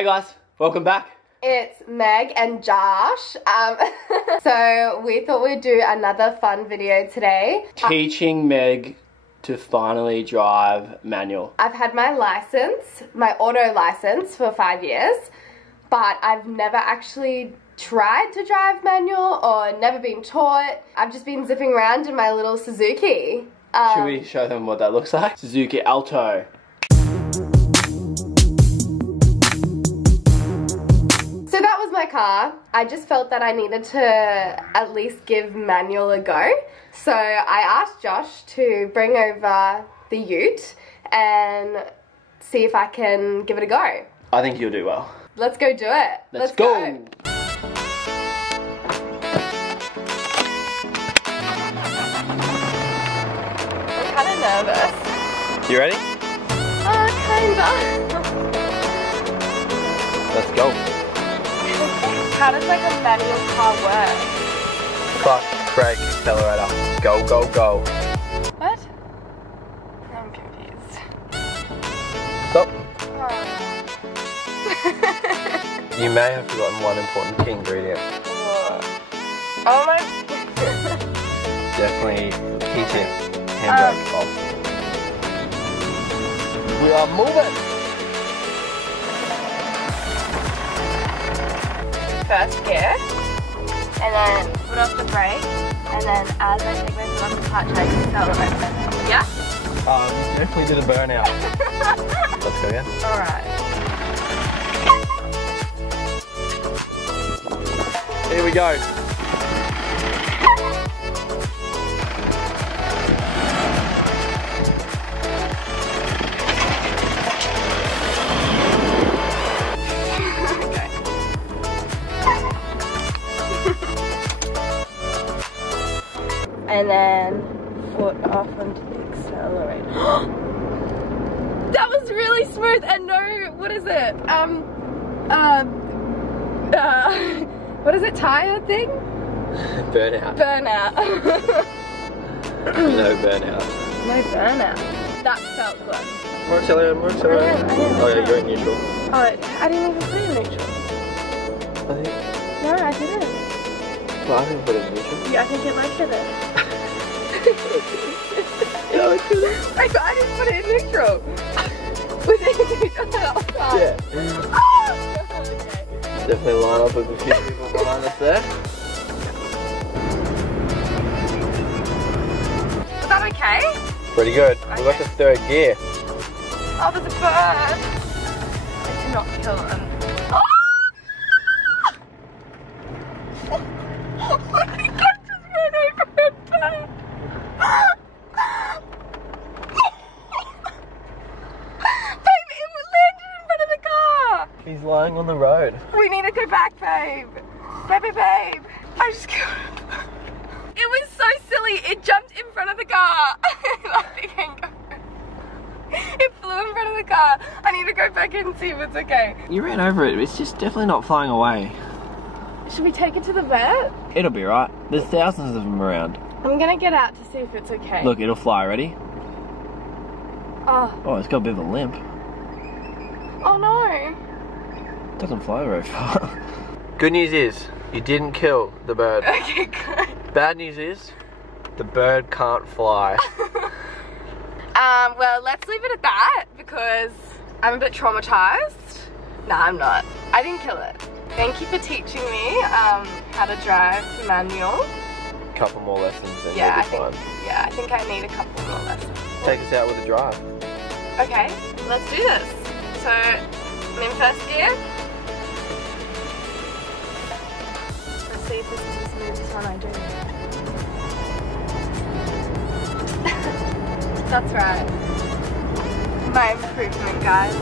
Hey guys, welcome back. It's Meg and Josh. So we thought we'd do another fun video today. Teaching Meg to finally drive manual. I've had my license, my auto license for 5 years, but I've never actually tried to drive manual or never been taught. I've just been zipping around in my little Suzuki. Should we show them what that looks like? Suzuki Alto. So that was my car. I just felt that I needed to at least give manual a go. So I asked Josh to bring over the ute and see if I can give it a go. I think you'll do well. Let's go do it. Let's go. I'm kind of nervous. You ready? Kinda. Let's go. How does like a manual car work? Clutch, brake, accelerator. Go, go, go. What? I'm confused. Stop. Oh. You may have forgotten one important key ingredient. What? Oh my. Definitely key tip. Handbrake off. We are moving. First gear, and then put off the brake, and then as I take my foot off the clutch, I accelerate. Yeah? Definitely did a burnout. Let's go again. Alright. Here we go. And then foot off onto the accelerator. That was really smooth and no, what is it? What is it, tire thing? Burnout. Burnout. No burnout. No burnout. That felt good. More accelerator, more accelerator. I didn't Oh yeah, you're in neutral. Oh, I didn't even put it in neutral. I think. No, I didn't. Well, I didn't put it in neutral. Yeah, I think it might hit it. Yeah, I did it. I didn't put it in neutral. Was it in neutral at all times? Yeah. Oh! Okay. Definitely line up with a few people behind us there. Was that okay? Pretty good. Okay. We got to third gear. Oh, there's a bird. I did not kill him. Oh! Oh my god, just ran over a bird. Babe, it landed in front of the car. He's lying on the road. We need to go back, babe. Babe. I just killed him. It was so silly. It jumped in front of the car. It flew in front of the car. I need to go back in and see if it's okay. You ran over it. It's just definitely not flying away. Should we take it to the vet? It'll be right. There's thousands of them around. I'm gonna get out to see if it's okay. Look, it'll fly. Ready? Oh. Oh, it's got a bit of a limp. Oh no. Doesn't fly very far. Good news is, you didn't kill the bird. Okay, good. Bad news is, the bird can't fly. Well, let's leave it at that because I'm a bit traumatized. Nah, I'm not. I didn't kill it. Thank you for teaching me how to drive manual. Couple more lessons and Yeah, you'll be fine. I think I need a couple more lessons. Take us out with a drive. Okay, let's do this. So, I'm in first gear. Let's see if this is the smoothest one I do. That's right. My improvement, guys.